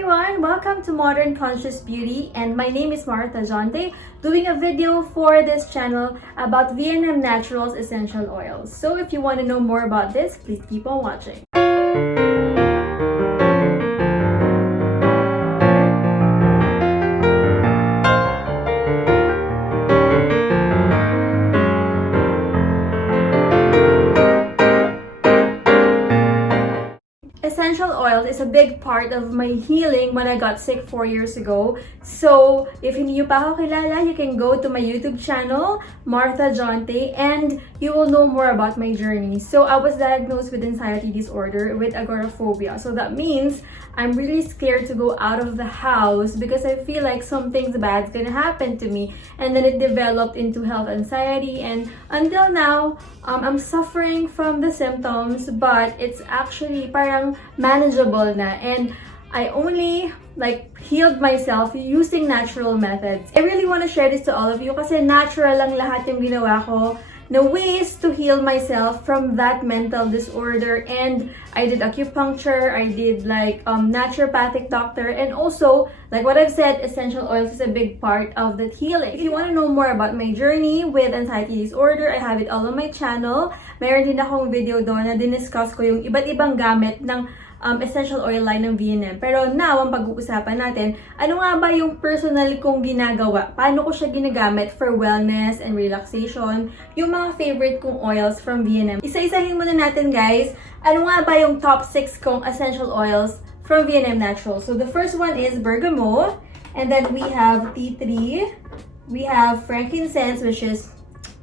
everyone! Welcome to Modern Conscious Beauty, and my name is Martha Jonte, doing a video for this channel about V&M Naturals essential oils. So if you want to know more about this, please keep on watching. Essential oils is a big part of my healing when I got sick 4 years ago. So, if hindi nyo pa ako kilala, you can go to my YouTube channel, Martha Jonte, and you will know more about my journey. So, I was diagnosed with anxiety disorder with agoraphobia. So, that means I'm really scared to go out of the house because I feel like something bad's gonna happen to me. And then it developed into health anxiety, and until now, I'm suffering from the symptoms, but it's actually parang manageable na, and I only healed myself using natural methods. I really want to share this to all of you kasi natural lang lahat yung ginawa ko na ways to heal myself from that mental disorder. And I did acupuncture, I did naturopathic doctor, and also, like what I've said, essential oils is a big part of that healing. If you want to know more about my journey with anxiety disorder, I have it all on my channel. Meron din akong video doon na diniscuss ko yung iba't ibang gamit ng essential oil line ng V&M. Pero now, ang pag-uusapan natin, ano nga ba yung personal kong ginagawa? Paano ko siya ginagamit for wellness and relaxation? Yung mga favorite kong oils from V&M. Isa-isahin muna natin, guys. Ano nga ba yung top 6 kong essential oils from V&M Naturals? So, the first one is bergamot. And then, we have tea tree. We have frankincense, which is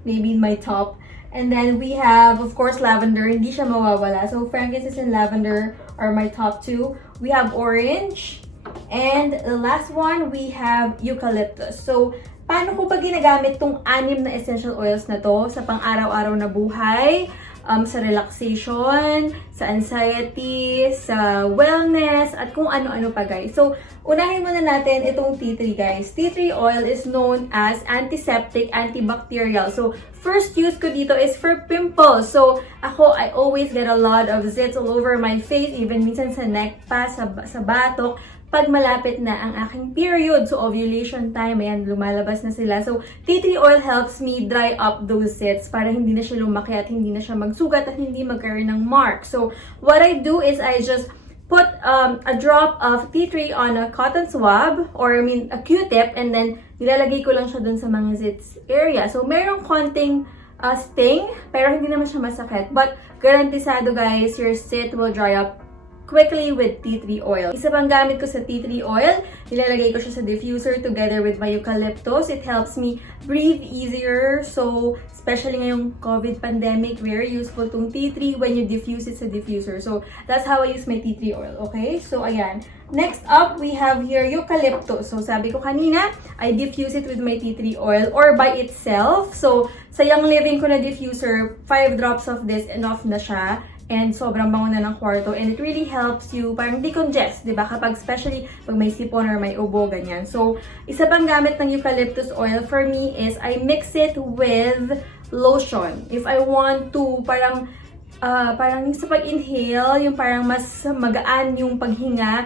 maybe my top. And then we have, of course, lavender. Hindi siya mawawala. So, frankincense and lavender are my top 2. We have orange. And the last one, we have eucalyptus. So, paano ko ba ginagamit tong 6 na essential oils na to sa pang-araw-araw na buhay? Sa relaxation, sa anxiety, sa wellness, at kung ano-ano pa, guys. So, unahin muna natin itong tea tree, guys. Tea tree oil is known as antiseptic, antibacterial. So, first use ko dito is for pimples. So, I always get a lot of zits all over my face, even minsan sa neck pa, sa batok, pag malapit na ang aking period. So, ovulation time, ayan, lumalabas na sila. So, tea tree oil helps me dry up those zits para hindi na siya lumaki at hindi na siya magsugat at hindi magkaroon ng mark. So, what I do is I just put a drop of tea tree on a cotton swab, or a Q-tip, and then nilalagay ko lang siya dun sa mga zits area. So, merong konting sting, pero hindi naman siya masakit. But, garantisado, guys, your zit will dry up quickly with tea tree oil. Isa pang gamit ko sa tea tree oil, nilalagay ko siya sa diffuser together with my eucalyptus. It helps me breathe easier. So, especially ngayong COVID pandemic, very useful tong tea tree when you diffuse it sa diffuser. So, that's how I use my tea tree oil. Okay? So, ayan. Next up, we have here eucalyptus. So, sabi ko kanina, I diffuse it with my tea tree oil or by itself. So, sa Young Living ko na diffuser, 5 drops of this, enough na siya. And sobrang bango na ng kwarto. And it really helps you parang decongest, di ba? Kapag, especially pag may sipon or may ubo, ganyan. So, isa pang gamit ng eucalyptus oil for me is I mix it with lotion. If I want to parang sa pag-inhale, yung parang mas magaan yung paghinga,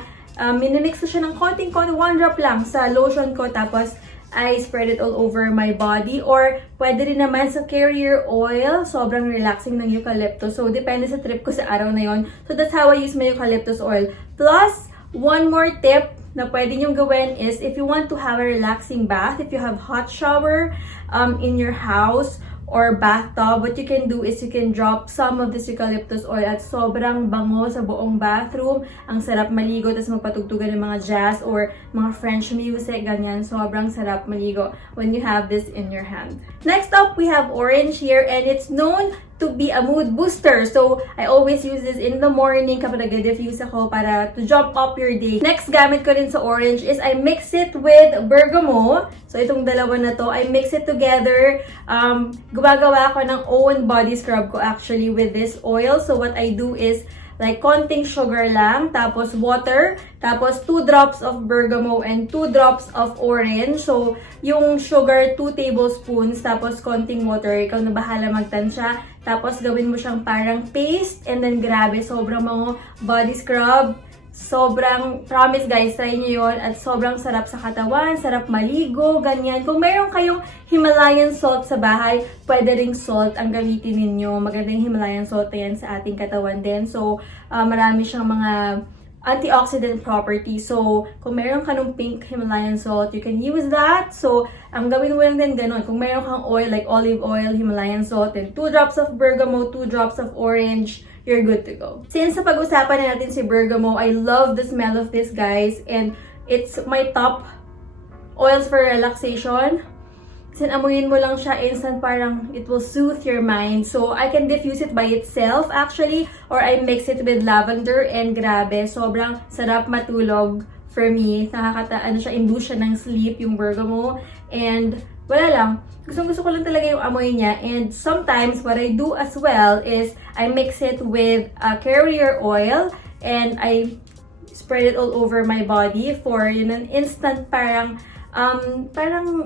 minimix ko siya ng konting 1 drop lang sa lotion ko, tapos I spread it all over my body. Or pwede rin naman sa carrier oil, sobrang relaxing ng eucalyptus. So, depende sa trip ko sa araw na yon. So, that's how I use my eucalyptus oil. Plus, one more tip na pwede nyong gawin is if you want to have a relaxing bath, if you have hot shower in your house or bathtub, what you can do is you can drop some of this eucalyptus oil at sobrang bango sa buong bathroom. Ang sarap maligo, tapos magpatugtugan ng mga jazz or mga French music, ganyan. Sobrang sarap maligo when you have this in your hand. Next up, we have orange here, and it's known to be a mood booster. So, I always use this in the morning kapag nag-diffuse ako para to jump up your day. Next gamit ko rin sa orange is I mix it with bergamot. So, itong dalawa na to, I mix it together. Gumagawa ako ng own body scrub ko actually with this oil. So, what I do is konting sugar lang, tapos water, tapos 2 drops of bergamot and 2 drops of orange. So, yung sugar, 2 tablespoons, tapos konting water. Ikaw na bahala magtansya. Tapos, gawin mo siyang parang paste, and then grabe, sobrang mga body scrub. Sobrang, promise guys, try nyo yun. At sobrang sarap sa katawan, sarap maligo, ganyan. Kung mayroon kayong Himalayan salt sa bahay, pwede ring salt ang gamitin ninyo. Magandang Himalayan salt na yan sa ating katawan din. So, marami siyang mga antioxidant property. So, kung meron ka ng pink Himalayan salt, you can use that. So, ang gawin mo lang din ganun. Kung meron kang oil, like olive oil, Himalayan salt, and 2 drops of bergamot, 2 drops of orange, you're good to go. Since sa pag-usapan na natin si bergamot, I love the smell of this, guys. And it's my top oils for relaxation. Sinamuyin mo lang siya, instant parang it will soothe your mind. So, I can diffuse it by itself actually, or I mix it with lavender, and grabe, sobrang sarap matulog for me. Nakakataan siya, induce siya ng sleep, yung bergamot. And, wala lang. Gusto ko lang talaga yung amoy niya. And sometimes, what I do as well is, I mix it with carrier oil, and I spread it all over my body for, yun, an instant parang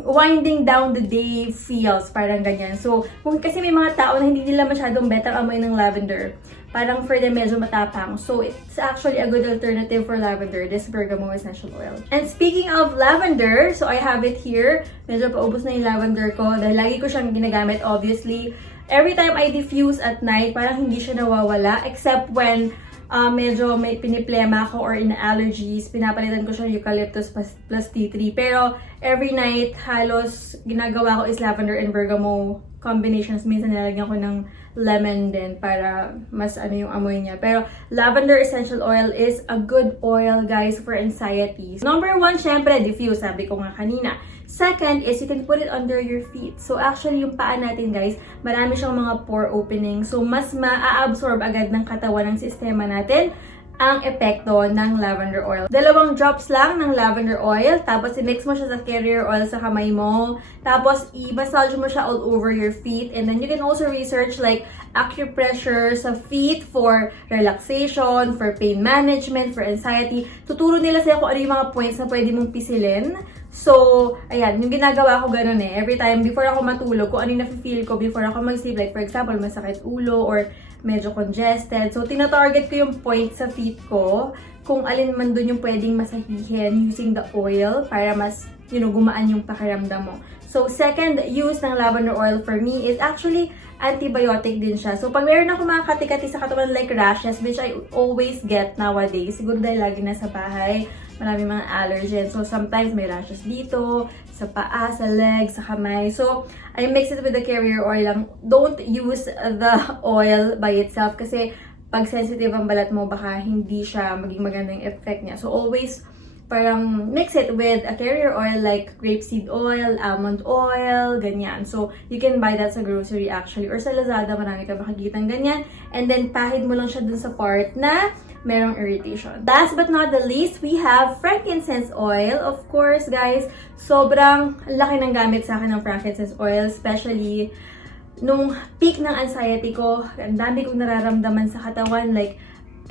winding down the day feels, parang ganyan. So, kung kasi may mga tao na hindi nila masyadong better amoy ng lavender, parang for them medyo matapang. So, it's actually a good alternative for lavender, this bergamot essential oil. And speaking of lavender, so I have it here. Medyo paubos na yung lavender ko dahil lagi ko siyang ginagamit, obviously. Every time I diffuse at night, parang hindi siya nawawala, except when medyo may piniplema ako or ina-allergies, pinapalitan ko siya eucalyptus plus tea tree. Pero every night, halos ginagawa ko is lavender and bergamot combinations. Minsan nilalagyan ko ng lemon din para mas yung amoy niya. Pero lavender essential oil is a good oil, guys, for anxiety. Number 1, syempre, diffuse, sabi ko nga kanina. Second is you can put it under your feet. So actually, yung paa natin, guys, marami siyang mga pore opening. So mas ma-absorb agad ng katawan ng sistema natin ang epekto ng lavender oil. 2 drops lang ng lavender oil, tapos i-mix mo siya sa carrier oil sa kamay mo, tapos i-massage mo siya all over your feet, and then you can also research like acupressure sa feet for relaxation, for pain management, for anxiety. Tuturo nila sa'yo kung ano yung mga points na pwede mong pisilin. So, ayan, yung ginagawa ko ganun eh. Every time, before ako matulog, kung ano yung nafe-feel ko before ako mag-sleep, like for example, masakit ulo or medyo congested. So, tina-target ko yung point sa feet ko kung alin man dun yung pwedeng masahihin using the oil para mas, gumaan yung pakiramdam mo. So, second use ng lavender oil for me is actually antibiotic din siya. So, pag meron ako mga kati-kati sa katawan like rashes, which I always get nowadays, siguro dahil lagi nasa bahay, marami mga allergens. So, sometimes may rashes dito, sa paa, sa legs, sa kamay. So, I mix it with the carrier oil lang. Don't use the oil by itself kasi pag sensitive ang balat mo, baka hindi siya maging magandang effect niya. So, always parang mix it with a carrier oil like grapeseed oil, almond oil, ganyan. So, you can buy that sa grocery actually. Or sa Lazada, marami ka makikita ganyan. And then, pahid mo lang siya dun sa part na merong irritation. Last but not the least, we have frankincense oil. Of course, guys, sobrang laki ng gamit sa akin ng frankincense oil, especially nung peak ng anxiety ko. Ang dami kong nararamdaman sa katawan, like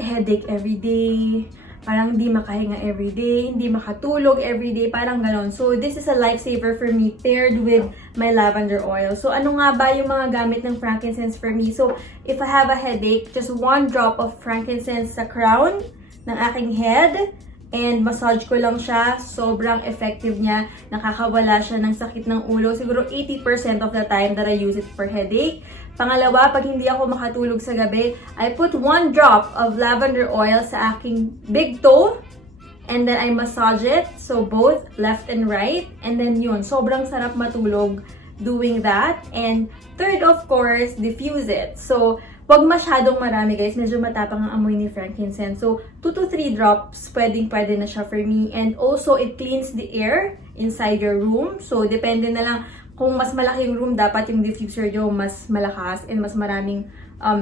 headache every day, parang hindi makahinga everyday, hindi makatulog everyday, parang ganon. So, this is a lifesaver for me paired with my lavender oil. So, ano nga ba yung mga gamit ng frankincense for me? So, if I have a headache, just 1 drop of frankincense sa crown ng aking head and massage ko lang siya. Sobrang effective niya. Nakakawala siya ng sakit ng ulo. Siguro 80% of the time that I use it for headache. Pangalawa, pag hindi ako makatulog sa gabi, I put 1 drop of lavender oil sa aking big toe and then I massage it. So, both left and right. And then yun, sobrang sarap matulog doing that. And third, of course, diffuse it. So, wag masyadong marami, guys. Medyo matapang ang amoy ni frankincense. So, 2 to 3 drops, pwede na siya for me. And also, it cleans the air inside your room. So, depende na lang. Kung mas malaki yung room, dapat yung diffuser nyo mas malakas and mas maraming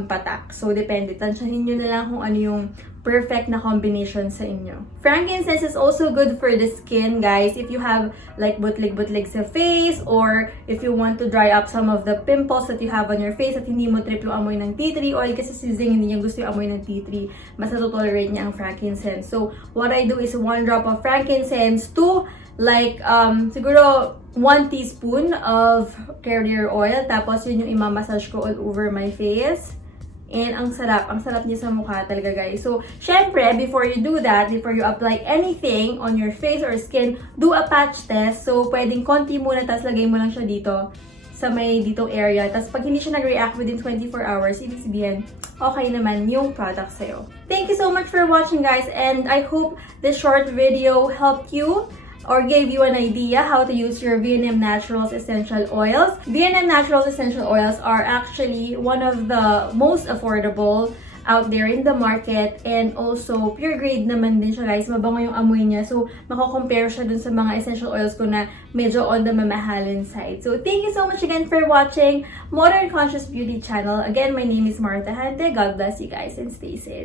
patak. So, depende. Tansyahin nyo na lang kung ano yung perfect na combination sa inyo. Frankincense is also good for the skin, guys. If you have like butlig-butlig sa face or if you want to dry up some of the pimples that you have on your face at hindi mo trip yung amoy ng tea tree oil kasi si Zing hindi niya gusto yung amoy ng tea tree, mas na-tolerate niya ang frankincense. So, what I do is 1 drop of frankincense to like siguro 1 teaspoon of carrier oil. Tapos, yun yung imamassage ko all over my face. And ang sarap niya sa mukha talaga guys. So, syempre, before you do that, before you apply anything on your face or skin, do a patch test. So, pwedeng konti muna, tapos lagay mo lang siya dito sa may ditong area. Tapos, pag hindi siya nag-react within 24 hours, ibig sabihin, okay naman yung product sa'yo. Thank you so much for watching guys, and I hope this short video helped you or gave you an idea how to use your V&M Naturals essential oils. V&M Naturals essential oils are actually one of the most affordable out there in the market, and also pure grade naman din siya guys. Mabango yung amoy niya, so mako-compare siya dun sa mga essential oils ko na medyo on the mamahalin side. So thank you so much again for watching Modern Conscious Beauty channel. Again, my name is Martha Hante. God bless you guys and stay safe.